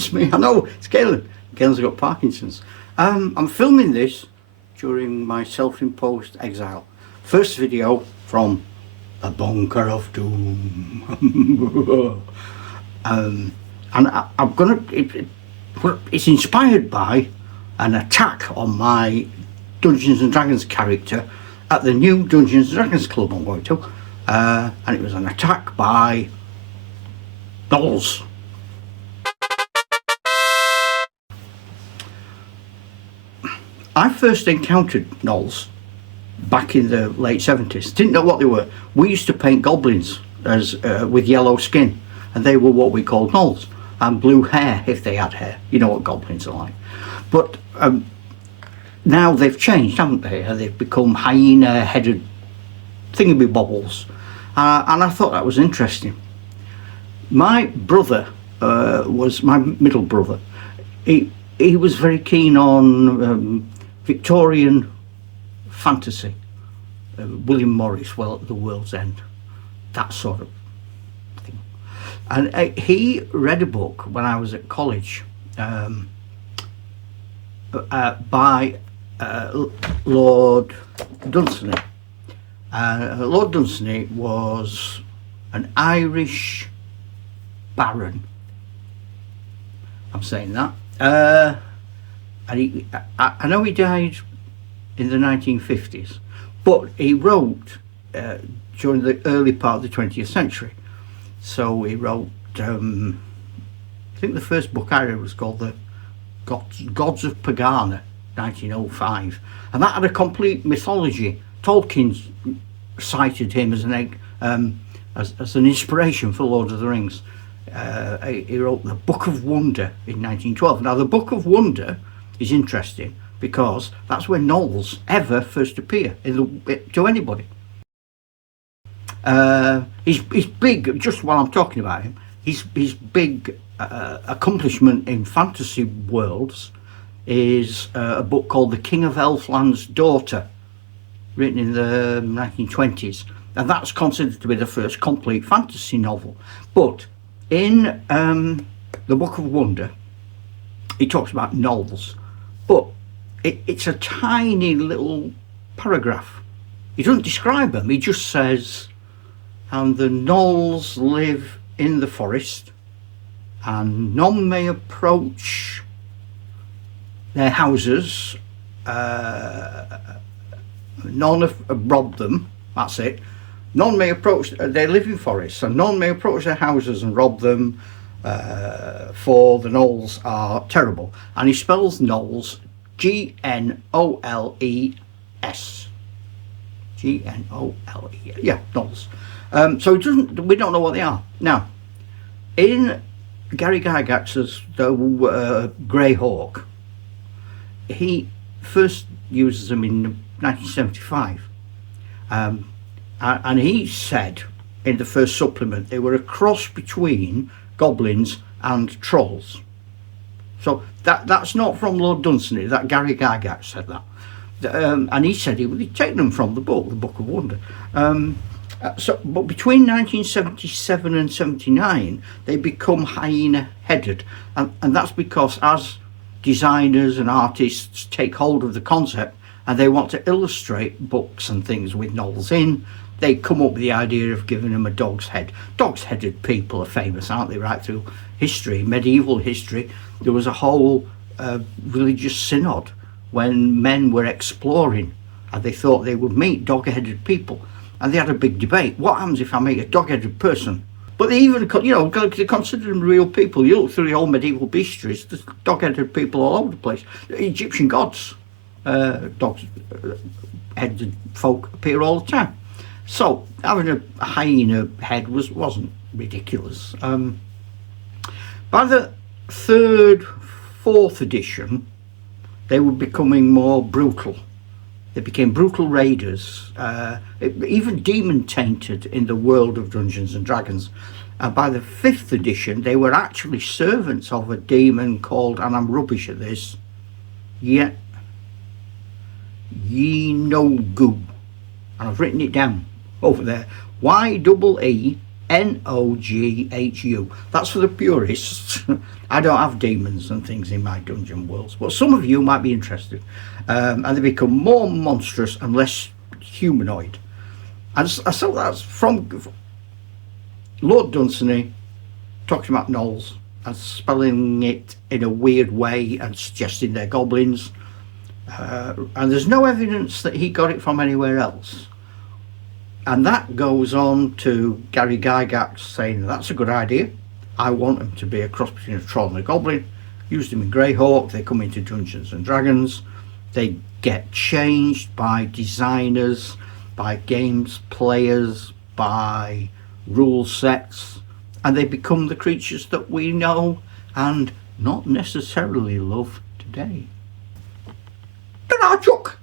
it's me. I know, it's Galen. Galen's got Parkinson's. I'm filming this during my self-imposed exile. First video from the bunker of doom. And I'm gonna. It's inspired by an attack on my Dungeons and Dragons character at the new Dungeons and Dragons club I'm going to, and it was an attack by gnolls. I first encountered gnolls back in the late 70s. Didn't know what they were. We used to paint goblins as with yellow skin, and they were what we called gnolls, and blue hair if they had hair. You know what goblins are like. But now they've changed, haven't they? They've become hyena-headed thingamabobbles, and I thought that was interesting. My brother was my middle brother. He was very keen on Victorian fantasy, William Morris, Well at the World's End, that sort of thing. And he read a book when I was at college by Lord Dunsany. Lord Dunsany was an Irish baron. I'm saying that. And I know he died in the 1950s, but he wrote during the early part of the 20th century. So he wrote, I think the first book I read was called The Gods of Pagana, 1905, and that had a complete mythology. Tolkien cited him as an inspiration for Lord of the Rings. He wrote the Book of Wonder in 1912. Now the Book of Wonder is interesting because that's where gnolls ever first appear to anybody. His big, just while I'm talking about him, his big accomplishment in fantasy worlds is a book called The King of Elfland's Daughter, written in the 1920s, and that's considered to be the first complete fantasy novel. But in the Book of Wonder, he talks about gnolls, but it's a tiny little paragraph. He doesn't describe them, he just says, and the gnolls live in the forest, and none may approach their houses, none have robbed them, that's it. None may approach, they live in forests, and none may approach their houses and rob them, for the gnolls are terrible. And he spells gnolls G-N-O-L-E-S. G-N-O-L-E-S. Yeah, gnolls. So we don't know what they are. Now, in Gary Gygax's The Grey Hawk, he first uses them in 1975. And he said in the first supplement they were a cross between goblins and trolls. So that's not from Lord Dunsany, that Gary Gygax said that. And he said he would take them from the Book of Wonder. But between 1977 and 79, they become hyena-headed. And that's because as designers and artists take hold of the concept and they want to illustrate books and things with gnolls in, they come up with the idea of giving them a dog's head. Dog's-headed people are famous, aren't they, right through history, medieval history. There was a whole religious synod when men were exploring and they thought they would meet dog-headed people. And they had a big debate. What happens if I meet a dog-headed person? But they even, they consider them real people. You look through the old medieval bestiaries, there's dog-headed people all over the place. The Egyptian gods, dog-headed folk appear all the time. So having a hyena head wasn't ridiculous. By the third, fourth edition, they were becoming more brutal. They became brutal raiders, even demon-tainted in the world of Dungeons and Dragons. By the fifth edition, they were actually servants of a demon called, and I'm rubbish at this, Yenogu. And I've written it down over there. Y-E-E-N-O-G-U. N-O-G-H-U. That's for the purists. I don't have demons and things in my dungeon worlds, but some of you might be interested. And they become more monstrous and less humanoid. And so that's from Lord Dunsany talking about gnolls and spelling it in a weird way and suggesting they're goblins. And there's no evidence that he got it from anywhere else. And that goes on to Gary Gygax saying, that's a good idea. I want them to be a cross between a troll and a goblin. Used them in Greyhawk. They come into Dungeons and Dragons. They get changed by designers, by games players, by rule sets, and they become the creatures that we know and not necessarily love today. Ta-ra, Chuck!